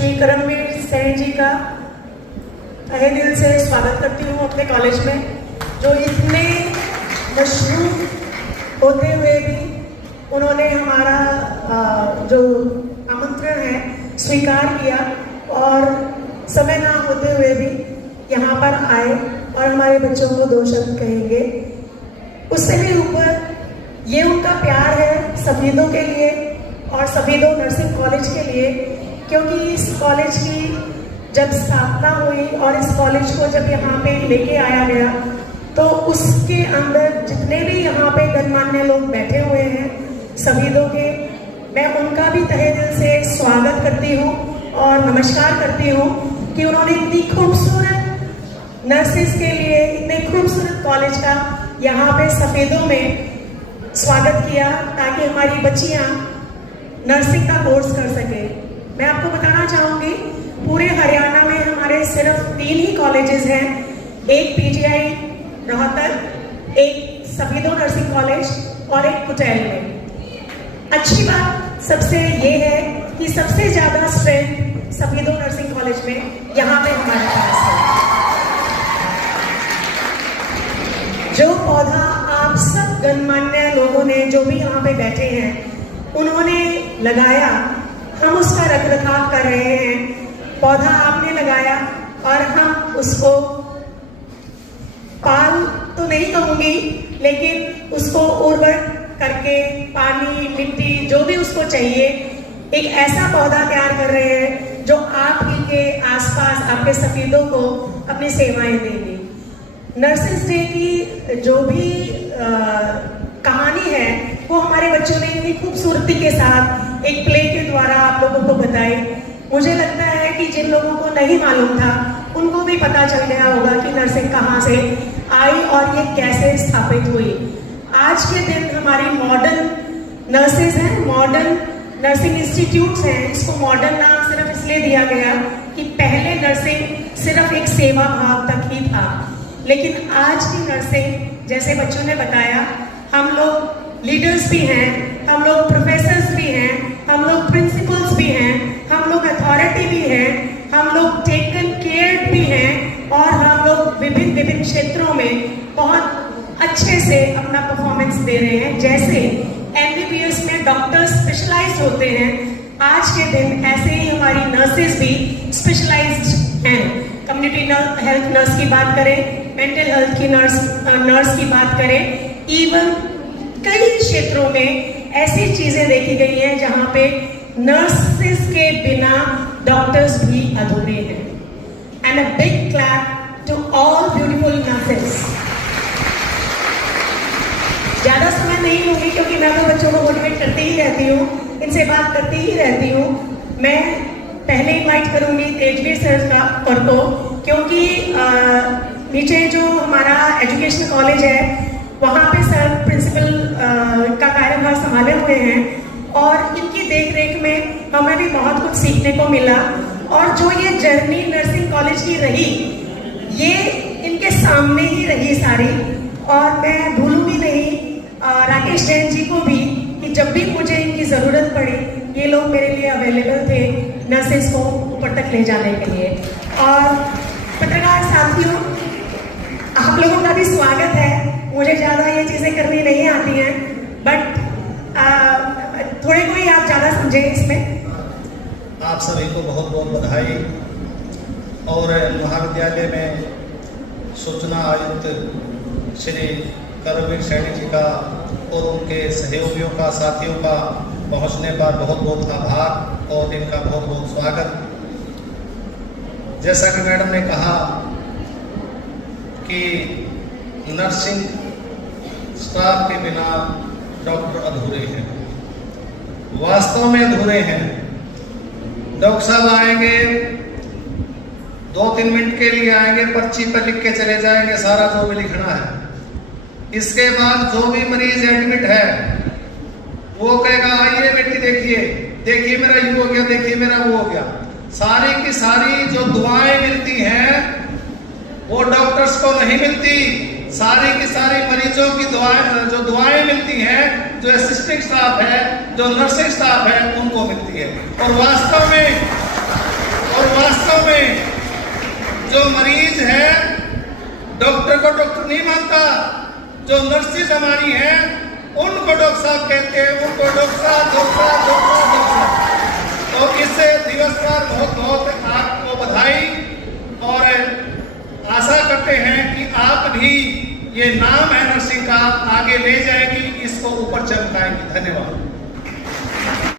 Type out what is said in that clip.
श्री करमवीर सैनी जी का तहे दिल से स्वागत करती हूँ अपने कॉलेज में, जो इतने मशरूफ होते हुए भी उन्होंने हमारा जो आमंत्रण है स्वीकार किया और समय ना होते हुए भी यहाँ पर आए और हमारे बच्चों को 2 शब्द कहेंगे। उससे भी ऊपर ये उनका प्यार है सफीदों के लिए और सफीदों नर्सिंग कॉलेज के लिए, क्योंकि इस कॉलेज की जब स्थापना हुई और इस कॉलेज को जब यहाँ पे लेके आया गया तो उसके अंदर जितने भी यहाँ पे गणमान्य लोग बैठे हुए हैं सफीदों के, मैं उनका भी तहे दिल से स्वागत करती हूँ और नमस्कार करती हूँ कि उन्होंने इतनी खूबसूरत नर्सिस के लिए इतने खूबसूरत कॉलेज का यहाँ पे सफेदों में स्वागत किया ताकि हमारी बच्चियाँ नर्सिंग का कोर्स कर सके। मैं आपको बताना चाहूँगी पूरे हरियाणा में हमारे सिर्फ 3 ही कॉलेजेस हैं, एक पीजीआई रोहतक, एक सफीदों नर्सिंग कॉलेज और एक कुटैल में। अच्छी बात सबसे ये है कि सबसे ज़्यादा स्ट्रेंथ सफीदों नर्सिंग कॉलेज में यहाँ पे हमारे पास है। जो पौधा आप सब गणमान्य लोगों ने जो भी यहाँ पे बैठे हैं उन्होंने लगाया, हम उसका रखरखाव कर रहे हैं। पौधा आपने लगाया और हम उसको पाल तो नहीं कहूँगी, लेकिन उसको उर्वर करके पानी मिट्टी जो भी उसको चाहिए एक ऐसा पौधा तैयार कर रहे हैं जो आप ही के आसपास आपके सफीदों को अपनी सेवाएं देंगे। नर्सिस डे की जो भी कहानी है वो हमारे बच्चों ने इतनी खूबसूरती के साथ एक प्ले के द्वारा आप लोगों को बताई। मुझे लगता है कि जिन लोगों को नहीं मालूम था उनको भी पता चल गया होगा कि नर्सिंग कहाँ से आई और ये कैसे स्थापित हुई। आज के दिन हमारी मॉडर्न नर्सेज हैं, मॉडर्न नर्सिंग इंस्टीट्यूट्स हैं। इसको मॉडर्न नाम सिर्फ इसलिए दिया गया कि पहले नर्सिंग सिर्फ एक सेवा भाव तक ही था, लेकिन आज की नर्सिंग जैसे बच्चों ने बताया, हम लोग लीडर्स भी हैं, हम लोग प्रोफेसर्स भी हैं, हम लोग प्रिंसिपल्स भी हैं, हम लोग अथॉरिटी भी हैं, हम लोग टेकन केयर भी हैं और हम लोग विभिन्न क्षेत्रों में बहुत अच्छे से अपना परफॉर्मेंस दे रहे हैं। जैसे एमबीबीएस में डॉक्टर्स स्पेशलाइज्ड होते हैं, आज के दिन ऐसे ही हमारी नर्सेज भी स्पेशलाइज्ड हैं। कम्युनिटी हेल्थ नर्स की बात करें, मेंटल हेल्थ की नर्स की बात करें, इवन कई क्षेत्रों में ऐसी चीजें देखी गई हैं जहां पे नर्सेस के बिना डॉक्टर्स भी अधूरे हैं। And a big clap to all beautiful nurses. ज्यादा समय नहीं लूंगी क्योंकि मैं तो बच्चों को मोटिवेट करती ही रहती हूँ, इनसे बात करती ही रहती हूँ। मैं पहले इनवाइट करूंगी तेजवीर सर को, क्योंकि नीचे जो हमारा एजुकेशन कॉलेज है वहाँ पे सर प्रिंसिपल का कार्यभार संभाले हुए हैं और इनकी देखरेख में हमें भी बहुत कुछ सीखने को मिला। और जो ये जर्नी नर्सिंग कॉलेज की रही ये इनके सामने ही रही सारी, और मैं भूलूंगी नहीं राकेश जैन जी को भी कि जब भी मुझे इनकी ज़रूरत पड़ी ये लोग मेरे लिए अवेलेबल थे नर्सेज को ऊपर तक ले जाने के लिए। और पत्रकार साथियों, आप लोगों का भी स्वागत है। मुझे ज़्यादा ये चीज़ें करनी नहीं आती हैं, बट थोड़े कोई आप ज़्यादा समझें इसमें। आप सभी को बहुत बहुत बधाई। और महाविद्यालय में सूचना आयुक्त श्री करमवीर सैनी जी का और उनके सहयोगियों का, साथियों का पहुंचने पर बहुत बहुत आभार और इनका बहुत बहुत स्वागत। जैसा कि मैडम ने कहा कि नर्सिंग स्टाफ के बिना डॉक्टर अधूरे हैं, वास्तव में अधूरे हैं। डॉक्टर साहब आएंगे, 2-3 मिनट के लिए आएंगे, पर्ची पर लिख के चले जाएंगे सारा जो भी लिखना है। इसके बाद जो भी मरीज एडमिट है वो कहेगा आइए बेटी देखिए मेरा ये हो गया, देखिए मेरा वो हो गया। सारी की सारी जो दुआएं मिलती हैं वो डॉक्टर्स को नहीं मिलती। सारी की सारी मरीजों की दुआएं मिलती हैं जो असिस्टेंट स्टाफ है, जो नर्सिंग स्टाफ है, उनको मिलती है। और वास्तव में शब्दों में जो मरीज है डॉक्टर को डॉक्टर नहीं मानता, जो नर्सेज हमारी हैं उनको डॉक्टर साहब कहते हैं, उनको डॉक्टर साहब